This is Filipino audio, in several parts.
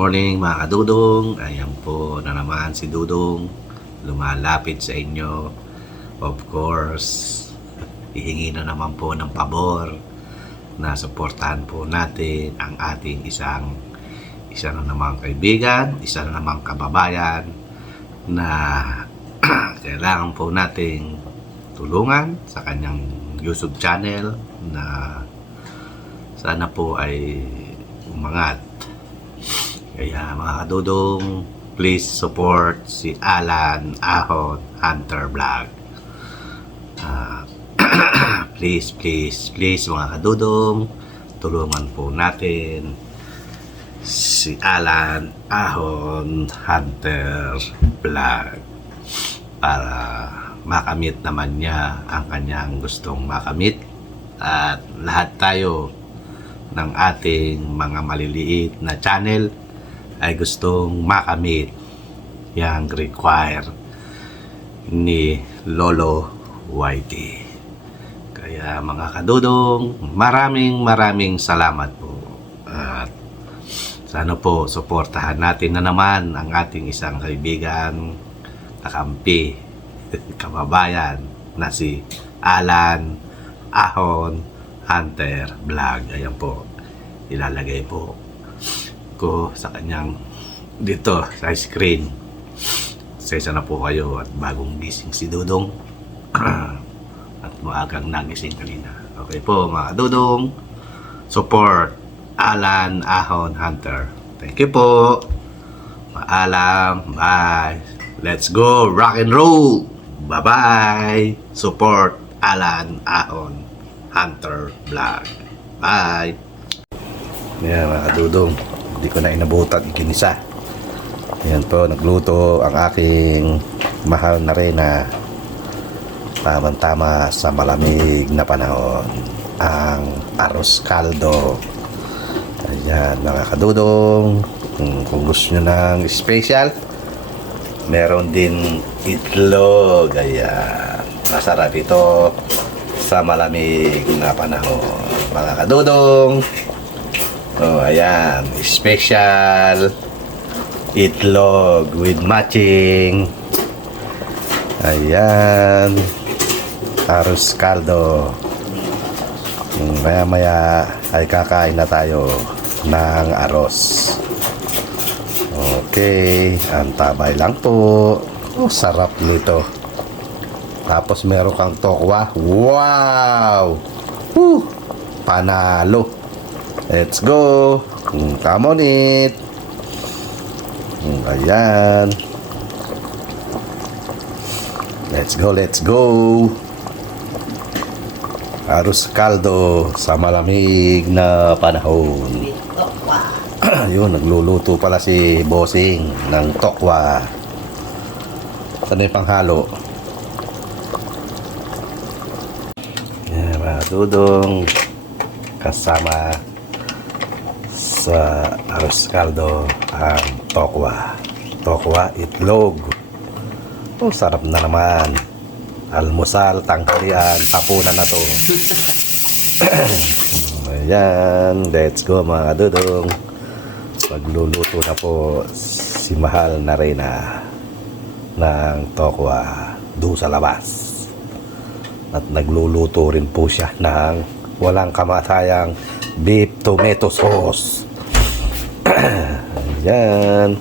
morning mga kadudong. Ayan po na naman si Dudong lumalapit sa inyo. Of course, hihingi na naman po ng pabor na suportahan po natin ang ating isa na namang kaibigan, isa na namang kababayan na kailangan po nating tulungan sa kanyang YouTube channel na sana po ay umangat. Kaya mga kadudong, please support si Alan Ahon Hunter Vlog. Please mga kadudong, tulungan po natin si Alan Ahon Hunter Vlog para makamit naman niya ang kanyang gustong makamit, at lahat tayo ng ating mga maliliit na channel ay gustong makamit yang require ni Lolo YT. Kaya mga kadudong, maraming salamat po, at sana po suportahan natin na naman ang ating isang kaibigan, kakampi, kababayan na si Alan Ahon Hunter Vlog. Ayan po, ilalagay po ko sa kanyang dito sa screen. Sesa na po kayo at bagong gising si Dudong at maagang nagising kanina. Okay po mga Dudong, support Alan Ahon Hunter. Thank you po. Paalam. Bye. Let's go rock and roll. Bye bye. Support Alan Ahon Hunter Vlog. Bye. Yan mga kadudong, hindi ko na inabutan ikinisa. Yan po, nagluto ang aking mahal na reyna. Tamang-tama sa malamig na panahon, ang arroz caldo. Ayan mga kadudong, kung gusto nyo ng special, meron din itlog. Ayan, masarap ito sa malamig na panahon mga kadudong. Oh, ayan, special itlog with matching. Ayan, arroz caldo. Maya ay kakain na tayo ng arroz. Okay, antabay lang po. Oh, sarap nito. Tapos meron kang tokwa. Wow! Woo! Panalo. Let's go. Come on it. Ayan. Let's go. Arroz caldo sa malamig na panahon. Yun, nagluluto pala si Bossing ng tokwa. Saan yung panghalo? Yan mga dudong, kasama sa arroz caldo ang tokwa itlog. Oh, sarap na naman. Almusal, tanghalian, tapunan na to. Ayan, let's go mga dudong. Magluluto na po si mahal na reyna ng tokwa doon sa labas. At nagluluto rin po siya ng walang kamatayang beef tomato sauce. Ayan.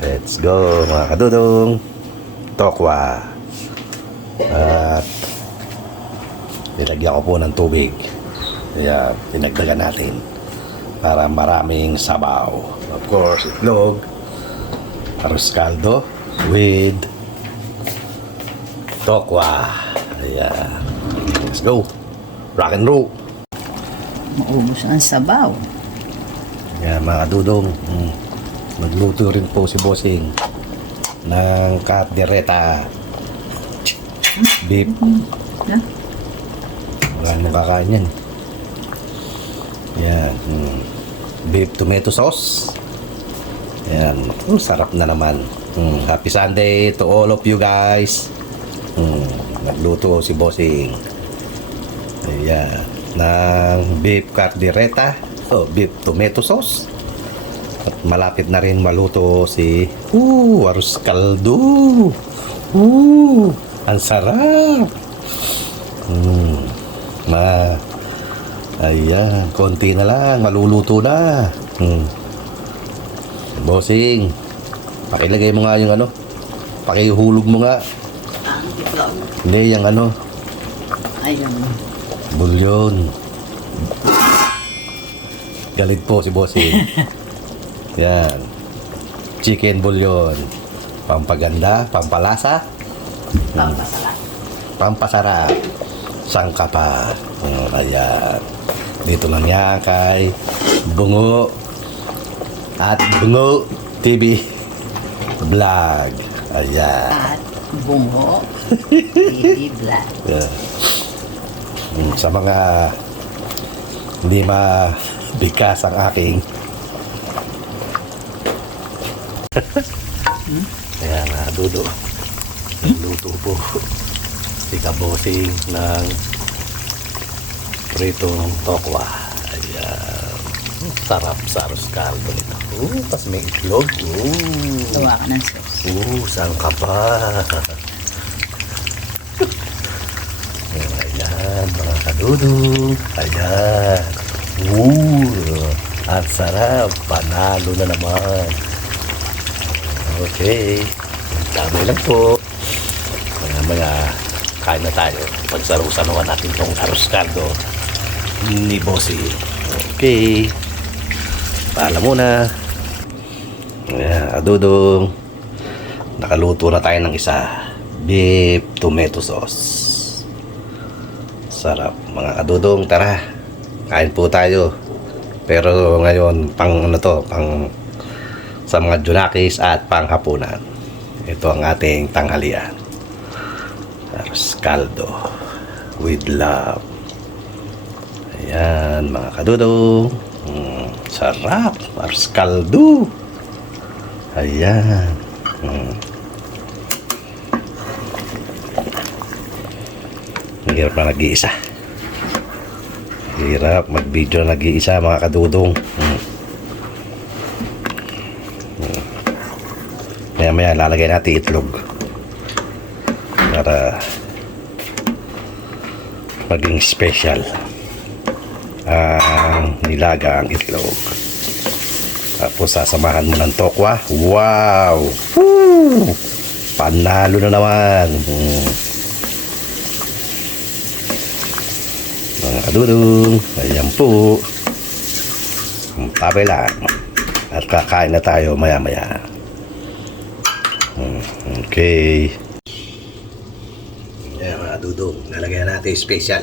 Let's go mga kadudong. Tokwa. At nilagyan ko po ng tubig. Ayan, dinagdagan natin para maraming sabaw. Of course, itlog, arroz caldo with tokwa. Ayan. Let's go. Rock and roll. Maubos ang sabaw. Yan mga dudong, magluto rin po si Bossing ng kaldereta beef. Wala nang kakain yan. Yan, beef tomato sauce. Yan, sarap na naman. Happy Sunday to all of you guys. Nagluto si Bossing. Ayan, ng beef kaldereta beef tomato sauce. At malapit na rin maluto si arroz caldo. Ang sarap. Ayan, konti na lang, maluluto na. Bossing, pakilagay mo nga yung ano, pakihulog mo nga. Ang itlog. Hindi, yung ano, Ayun. bulyon. Galit po si Bossing. Yan. Chicken bulyon. Pampaganda, pampalasa, Pampasarap. pampasarap. Sangka pa. Ayan. Dito lang yan kay Bungo at Bungo TV Vlog. Ayan. At bungo. TV Black. Yeah. Sa mga hindi mabigas ang aking ayan na dudo, luto po si Kabosing ng pritong tokwa. Ayan, sarap sa arroz caldo nito. Tapos may itlog. Gawa ka ng sauce. Saan ka pa? Ayan, mga kadudong. Ayan. Ang sarap. Panalo na naman. Okay. Dami lang po. Mga kain na tayo. Pagsarusan naman natin itong arroz caldo ni Bossy. Okay. Paalam muna. Ayan, kadudong. Nakaluto na tayo ng isa. Beef tomato sauce. Sarap mga kadudong, tara kain po tayo. Pero ngayon pang ano to, pang sa mga junakis at panghapunan. Ito ang ating tanghalian, arroz caldo with love. Ayan mga kadudong. Sarap arroz caldo. Ayan. Hirap na nag-iisa. Hirap mag-video na nag-iisa mga kadudong. Maya lalagay natin itlog para maging special ang nilaga ang itlog. Tapos sasamahan mo ng tokwa. Wow! Woo! Panalo na naman. Mga kadudong, ayan po. Tabi lang. At kakain na tayo maya-maya. Okay. Ayan mga kadudong, nalagyan natin special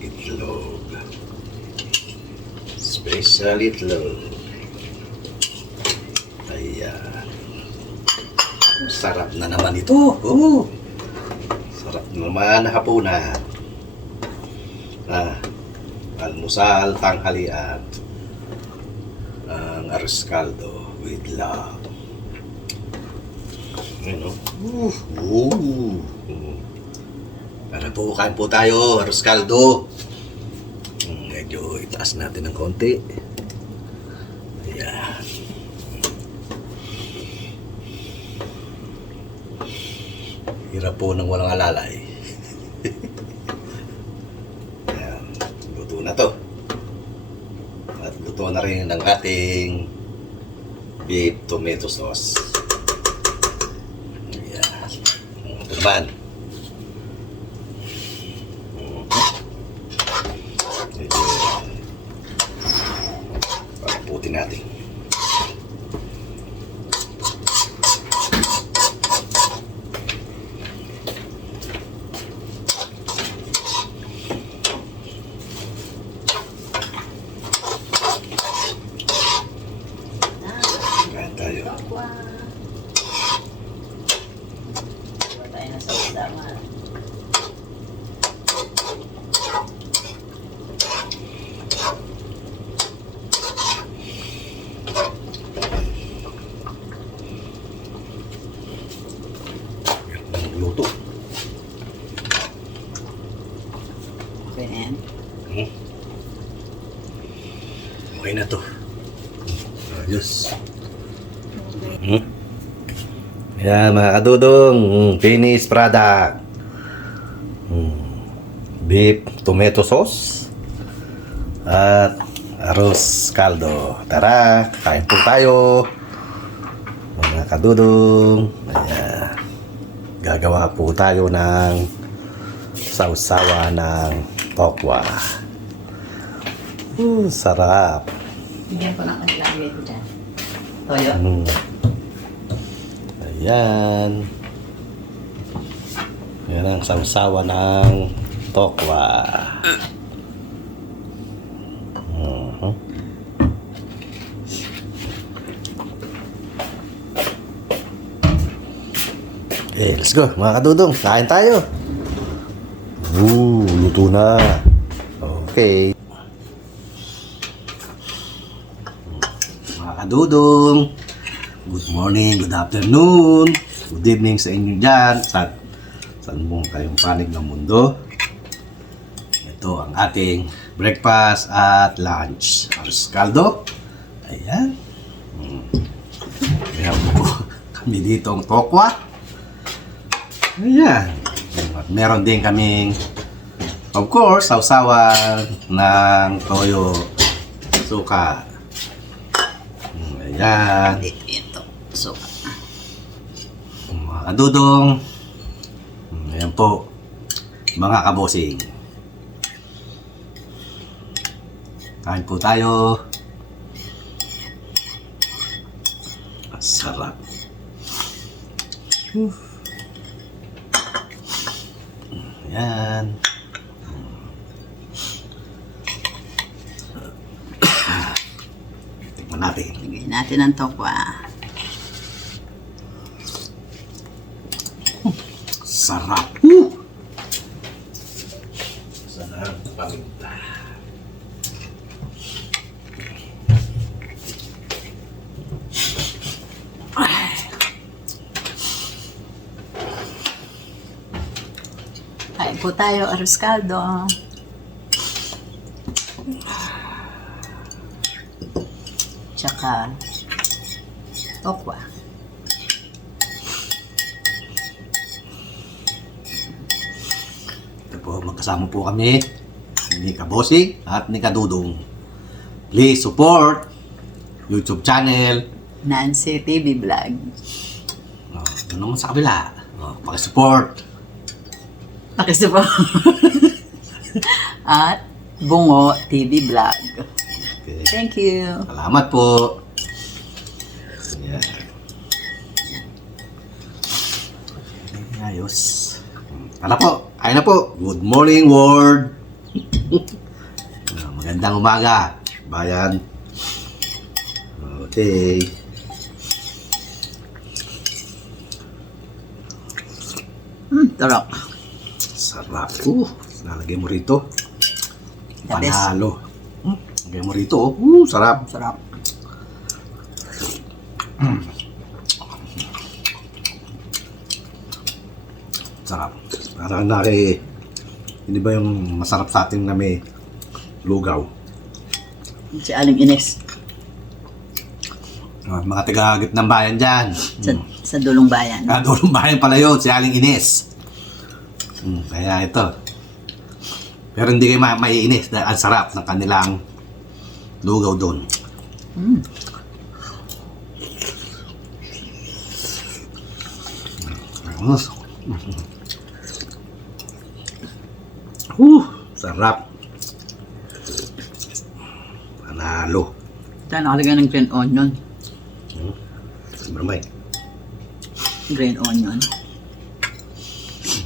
itlog. Special itlog. Ayan. Sarap na naman ito. Sarap na naman na hapunan. Almusal, tanghalian, ang arroz caldo with love. Ano? Para po, kain po tayo, arroz caldo. Medyo itaas natin ng konti. Ayan. Hirap po ng walang alalay. Na to. At luto na rin ang ating beef tomato sauce. Ayan. Ito naman. Medyo palaputin natin. Tayo na sa usama. Luto. Okay na yan. Okay na to. Ayos. Yan mga kadudong, finished product. Beef tomato sauce at arroz caldo. Tara, kain po tayo. Mga kadudong, ayan. Gagawa po tayo ng sausawa ng tokwa. Sarap. Bigyan ko ng kanilagay ko dyan. Toyo. Ayan. Yan ang sausawa ng tokwa. Let's go mga kadudong, kain tayo. Luto na. Okay. Mga kadudong, good morning, good afternoon, good evening sa inyo dyan. Saan mo kayong panig ng mundo. Ito ang ating breakfast at lunch. Arroz caldo. Ayan. Meron po kami dito ang tokwa. Ayan. At meron din kaming, of course, sausawan ng toyo, suka. Ayan. Ito. So, Mga kadudong. Ayan po. Mga kabosing. Kain po tayo. Ang sarap. Ayan. Tingnan natin. lagyan natin ang tokwa. Sarap. Sarap paminta. Kain po tayo, arroz caldo. Tsaka tokwa. Ito po, magkasama po kami ni Kabosing at ni Kadudong. Please support YouTube channel. Nancy TV Vlog. Doon naman sa kabila. Pakisupport. Pakisupo. At Bungo TV Vlog. Okay. Thank you. Salamat po. Ayan. Ayos. Ano po? Kain na po. Good morning, world. Magandang umaga, bayan. Okay. Sarap. Sarap. Nalagay mo rito. The best. Panalo. Lagay mo rito. Sarap. Sarap. Sarap. Parang hindi ba yung masarap sa atin na may lugaw? Si Aling Ines. Mga taga-gitnang bayan dyan. Sa Dulong Bayan. Dulong bayan pala yun, si Aling Ines. Kaya ito. Pero hindi kayo maiinis dahil ang sarap ng kanilang lugaw doon. Sarap. Panalo. Ito, nakalagay ng green onion. Marmay. Green onion.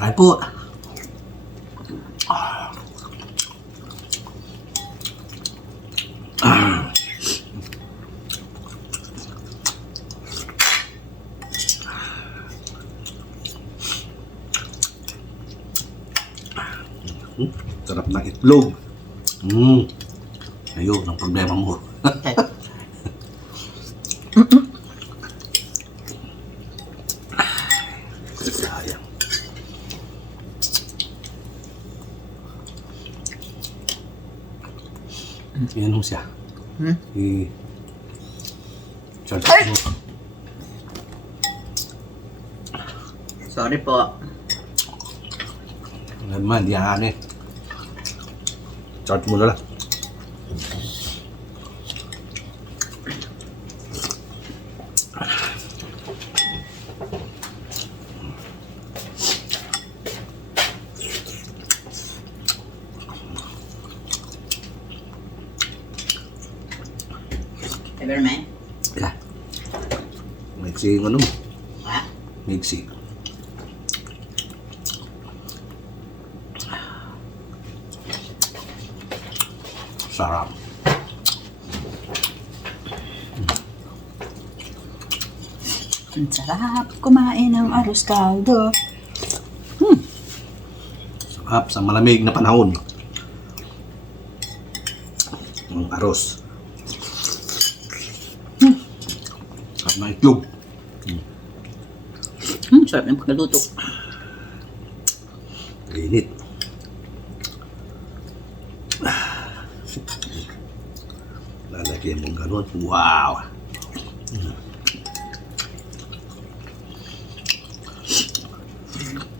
Kain po. Sarap ng itlog. Ayun, ang problema mo. Okay. Sayang. Yan mo siya. Hmm? Charge Ay! mo. Sorry po. Ano naman, di ano eh. Charge mo na lang. Everman? Yeah. Mixi yung ano mo. Ha? Mixi. Sarap. Ang sarap kumain ng arroz caldo. Sarap sa malamig na panahon. Ang aros. Sarap na itlog. Sarap ng pagkaluto. Init. Lalagyan mong ganun. Wow!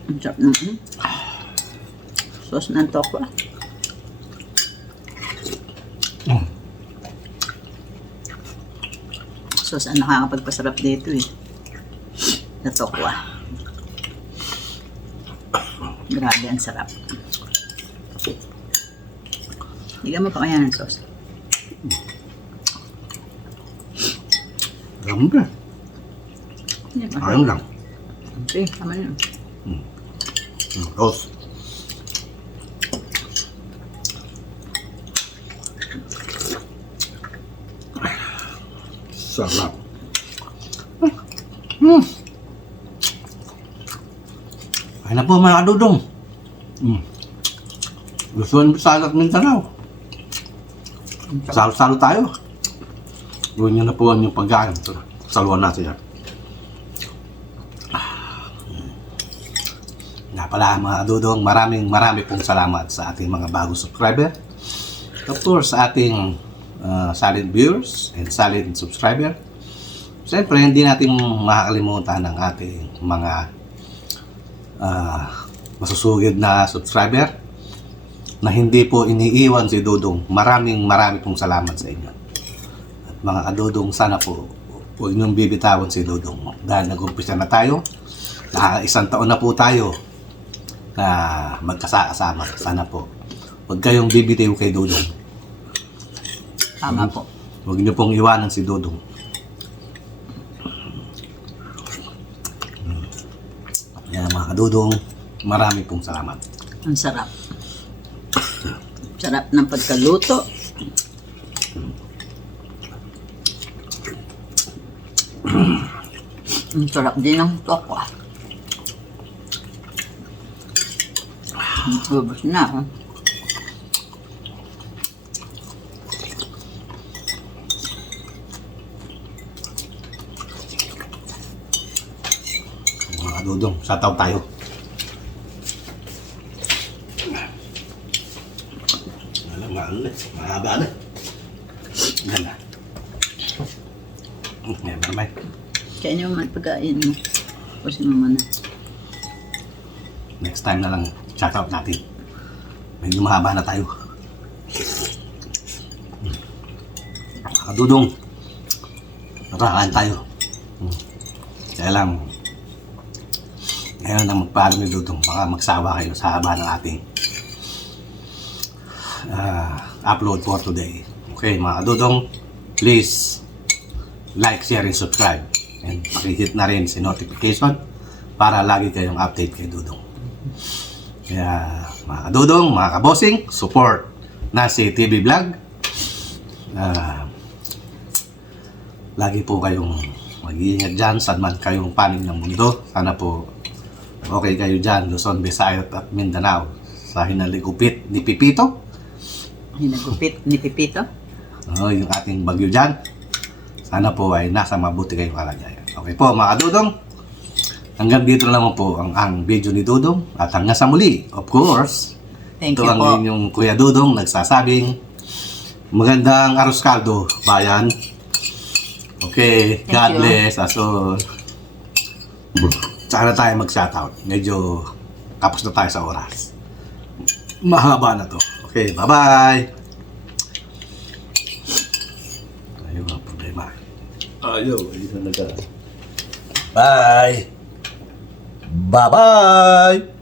Ang sarap ng sauce ng tokwa. Sauce ang nakakapagpasarap dito eh. Na tokwa. Grabe ang sarap. Higyan mo pa kaya ng sauce. Gambe. Ayun lang. Okay, tama na yun. Rose. Sarap. Ay na po mga kadudong. Gusto nyo salad Mindanao. Salo-salo tayo. Gawin nyo na po ang inyong pagkain. Saluhan natin yan. Nga pala mga kadudong, maraming pong salamat sa ating mga bagong subscriber. Of course, sa ating silent viewers and silent subscriber. Siyempre, hindi natin makakalimutan ang ating mga masusugid na subscriber na hindi po iniiwan si Dudong. Maraming pong salamat sa inyo. At mga kadudong, sana po huwag niyong bibitawan si Dudong. Dahil nag-umpisa na tayo, isang taon na po tayo na magkasama. Sana po huwag kayong bibitiw kay Dudong. Tama po. Huwag niyo pong iwanan si Dudong. Yan mga kadudong, marami pong salamat. Ang sarap. Sarap ng pagkaluto. Ang sarap din ng tokwa. Ubus na. Mga kadudong, shoutout tayo. Mahaba na. Yan na. Yan, maramay. Kaya niyo man pagkain mo. Pusin mo muna. Next time na lang, shoutout natin. Medyo mahaba na tayo. Kadudong, narakaan tayo. Kaya lang, ngayon na magpaalam ni Dudong, baka magsawa kayo sa haba ng ating upload for today. Okay, mga kadudong, please like, share, and subscribe. And pakihit na rin si notification para lagi kayong update kay Dudong. Kaya mga kadudong, mga kabosing, support na si TV Vlog. Lagi po kayong mag-iingat dyan saan man kayong panig ng mundo. Sana po okay kayo dyan, Luzon, Visayas at Mindanao, sa hinaligupit ni Pipito. Hinagupit ni Pipito. Yung ating bagyo dyan. Sana po ay nasa mabuti kayong kalagayan. Okay po mga kadudong, hanggang dito naman po ang video ni Dudong. At hanggang sa muli, of course, Thank ito you ang po. inyong Kuya Dudong nagsasabing Magandang arroz caldo, bayan. Okay, Thank God you. bless us all. Saan na tayo mag-shoutout? Medyo tapos na tayo sa oras. Mahaba na to. Okay, bye-bye! Ayaw ang problema. Ayaw, hindi na nag- Bye! Bye-bye!